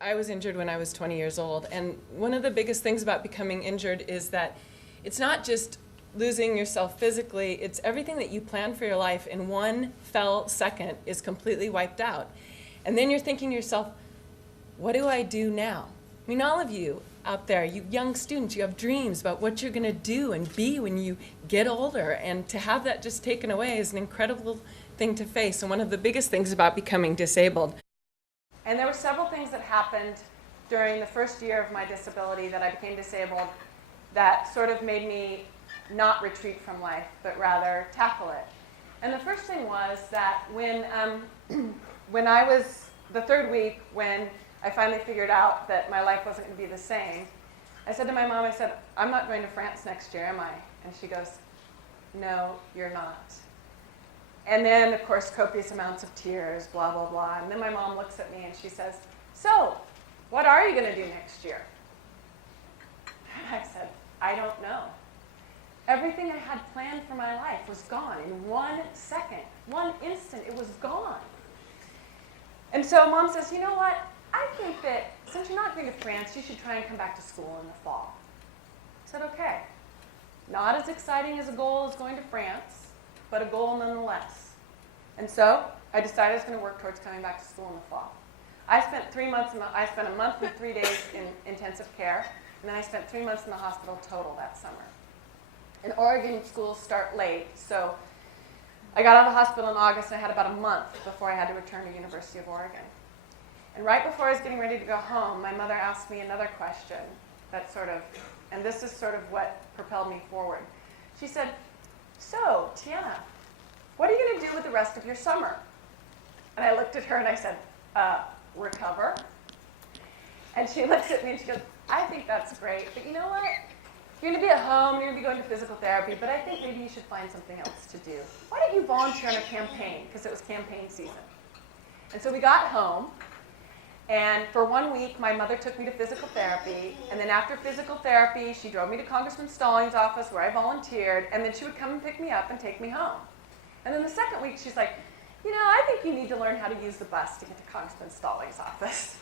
I was injured when I was 20 years old, and one of the biggest things about becoming injured is that it's not just losing yourself physically, it's everything that you planned for your life in one fell second is completely wiped out. And then you're thinking to yourself, what do I do now? I mean, all of you out there, you young students, you have dreams about what you're going to do and be when you get older, and to have that just taken away is an incredible thing to face, and one of the biggest things about becoming disabled. And there were several things that happened during the first year of my disability that I became disabled that sort of made me not retreat from life, but rather tackle it. And the first thing was that when I was the third week, when I finally figured out that my life wasn't going to be the same, I said to my mom, I said, I'm not going to France next year, am I? And she goes, no, you're not. And then, of course, copious amounts of tears, blah, blah, blah. And then my mom looks at me and she says, so, what are you going to do next year? And I said, I don't know. Everything I had planned for my life was gone in 1 second, 1 instant, it was gone. And so Mom says, you know what? I think that since you're not going to France, you should try and come back to school in the fall. I said, okay. Not as exciting as a goal as going to France, but a goal nonetheless. And so I decided I was going to work towards coming back to school in the fall. I spent a month and 3 days in intensive care, and then I spent 3 months in the hospital total that summer. And Oregon schools start late, so I got out of the hospital in August, and I had about a month before I had to return to University of Oregon. And right before I was getting ready to go home, my mother asked me another question that and this is sort of what propelled me forward. She said, so, Tiana, what are you going to do with the rest of your summer? And I looked at her and I said, recover. And she looks at me and she goes, I think that's great, but you know what? You're going to be at home, you're going to be going to physical therapy, but I think maybe you should find something else to do. Why don't you volunteer on a campaign? Because it was campaign season. And so we got home, and for 1 week, my mother took me to physical therapy, and then after physical therapy, she drove me to Congressman Stallings' office where I volunteered, and then she would come and pick me up and take me home. And then the second week, she's like, you know, I think you need to learn how to use the bus to get to Congressman Stallings' office.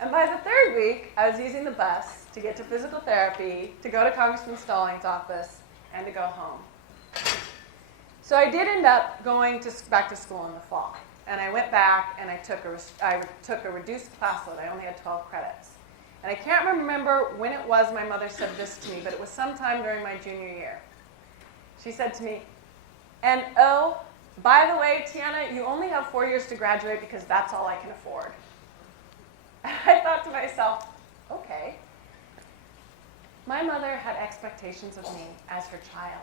And by the third week, I was using the bus to get to physical therapy, to go to Congressman Stallings' office, and to go home. So I did end up going back to school in the fall. And I went back and I took a reduced class load. I only had 12 credits. And I can't remember when it was my mother said this to me, but it was sometime during my junior year. She said to me, and oh, by the way, Tiana, you only have 4 years to graduate because that's all I can afford. And I thought to myself, okay. My mother had expectations of me as her child.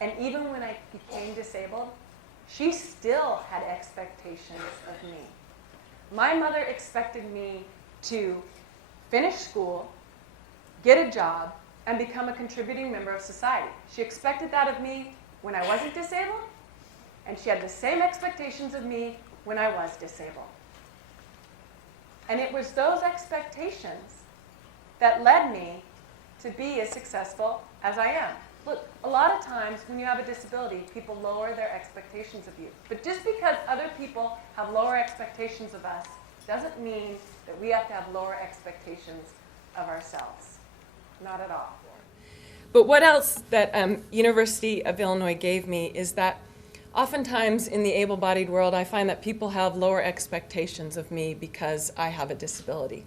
And even when I became disabled, she still had expectations of me. My mother expected me to finish school, get a job, and become a contributing member of society. She expected that of me when I wasn't disabled, and she had the same expectations of me when I was disabled. And it was those expectations that led me to be as successful as I am. Look, a lot of times when you have a disability, people lower their expectations of you. But just because other people have lower expectations of us doesn't mean that we have to have lower expectations of ourselves. Not at all. But what else that University of Illinois gave me is that oftentimes in the able-bodied world, I find that people have lower expectations of me because I have a disability.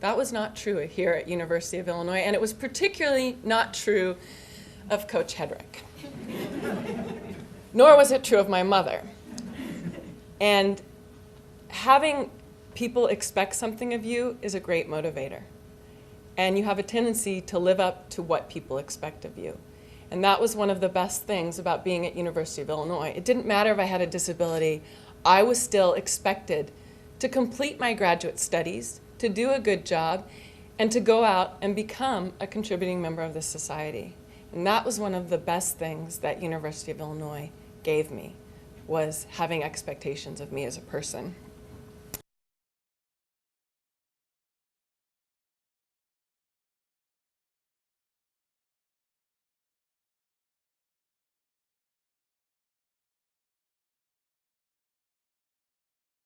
That was not true here at University of Illinois, and it was particularly not true of Coach Hedrick. Nor was it true of my mother. And having people expect something of you is a great motivator. And you have a tendency to live up to what people expect of you. And that was one of the best things about being at University of Illinois. It didn't matter if I had a disability, I was still expected to complete my graduate studies, to do a good job, and to go out and become a contributing member of this society. And that was one of the best things that University of Illinois gave me, was having expectations of me as a person.